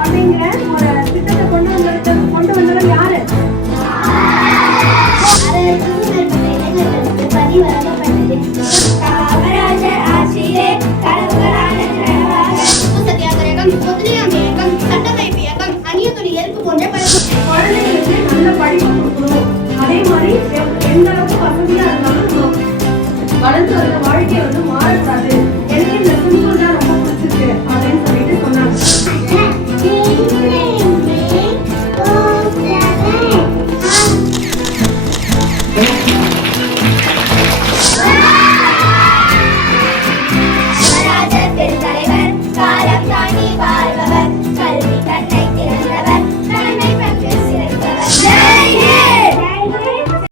அப்படிங்கிற ஒரு திட்டத்தை கொண்டு வந்தவர் யாரு? காமராஜர் ஆட்சியிலே கனவுகளான சத்தியாகிரகம், ஒத்துழையாமை இயக்கம், சட்டமைப்பு இயக்கம், அந்நிய துணி எதிர்ப்பு போன்ற பல குழந்தைகளுக்கு நல்ல படிப்பு கொடுக்கணும். அதே மாதிரி எந்த அளவுக்கு வசதியா இருந்தாலும் வளர்ந்து வந்த வாழ்க்கையை மாறக்கூடாது.